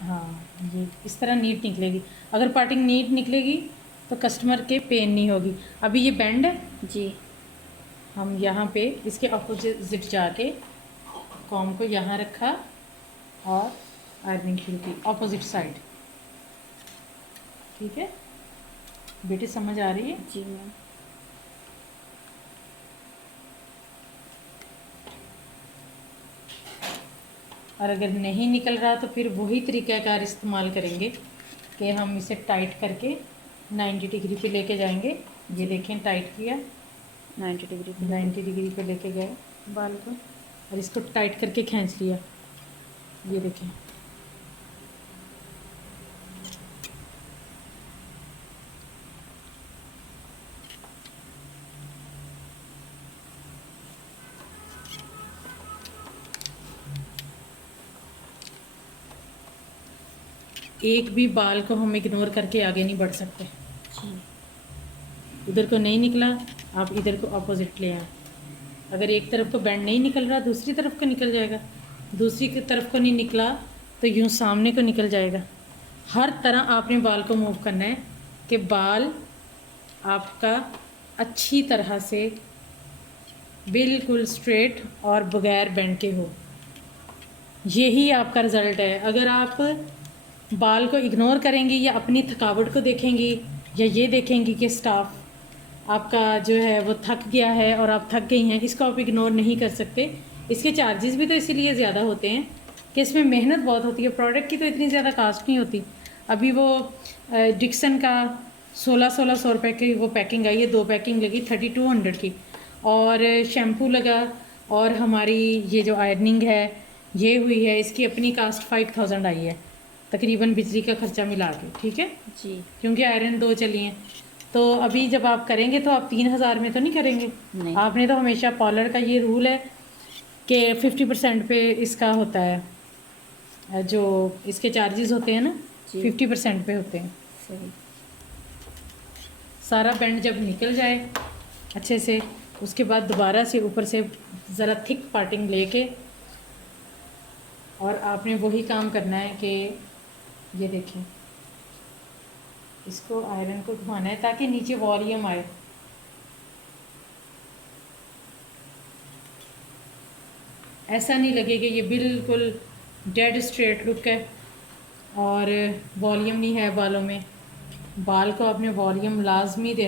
हाँ, ये इस तरह नीट निकलेगी। अगर पार्टिंग नीट निकलेगी तो कस्टमर के पेन नहीं होगी। अभी ये बैंड है, जी। हम यहाँ पे इसके अपोजिट जाके कॉम को यहाँ रखा और आयरनिंग शुरू की अपोजिट साइड। ठीक है बेटी, समझ आ रही है? जी मैम। और अगर नहीं निकल रहा तो फिर वही तरीक़ाकार इस्तेमाल करेंगे कि हम इसे टाइट करके 90 डिग्री पे लेके जाएंगे। ये देखें, टाइट किया, 90 डिग्री पे 90 डिग्री पे लेके गए बाल को और इसको टाइट करके खींच लिया। ये देखें, एक भी बाल को हम इग्नोर करके आगे नहीं बढ़ सकते। जी। उधर को नहीं निकला, आप इधर को अपोजिट ले आए। अगर एक तरफ को बैंड नहीं निकल रहा, दूसरी तरफ को निकल जाएगा। दूसरी की तरफ को नहीं निकला तो यूँ सामने को निकल जाएगा। हर तरह आपने बाल को मूव करना है कि बाल आपका अच्छी तरह से बिल्कुल स्ट्रेट और बगैर बैंड के हो। यही आपका रिज़ल्ट है। अगर आप बाल को इग्नोर करेंगी या अपनी थकावट को देखेंगी या ये देखेंगी कि स्टाफ आपका जो है वो थक गया है और आप थक गई हैं, इसको आप इग्नोर नहीं कर सकते। इसके चार्जेस भी तो इसीलिए ज़्यादा होते हैं कि इसमें मेहनत बहुत होती है। प्रोडक्ट की तो इतनी ज़्यादा कास्ट नहीं होती। अभी वो डिक्सन का 1600 रुपये की वो पैकिंग आई है, 2 पैकिंग लगी 3200 की, और शैम्पू लगा, और हमारी ये जो आयरनिंग है ये हुई है, इसकी अपनी कास्ट 5000 आई है तकरीबन, बिजली का ख़र्चा मिला के। ठीक है जी। क्योंकि आयरन 2 चली हैं। तो अभी जब आप करेंगे तो आप 3000 में तो नहीं करेंगे। नहीं। आपने तो हमेशा पार्लर का ये रूल है कि 50% पे इसका होता है, जो इसके चार्जेस होते हैं ना, 50% पे होते हैं। सही। सारा बैंड जब निकल जाए अच्छे से, उसके बाद दोबारा से ऊपर से ज़रा थिक पार्टिंग लेके, और आपने वही काम करना है कि ये देखें, इसको आयरन को घुमाना है ताकि नीचे वॉल्यूम आए। ऐसा नहीं लगे कि ये बिल्कुल डेड स्ट्रेट लुक है और वॉल्यूम नहीं है बालों में। बाल को आपने वॉल्यूम लाजमी दे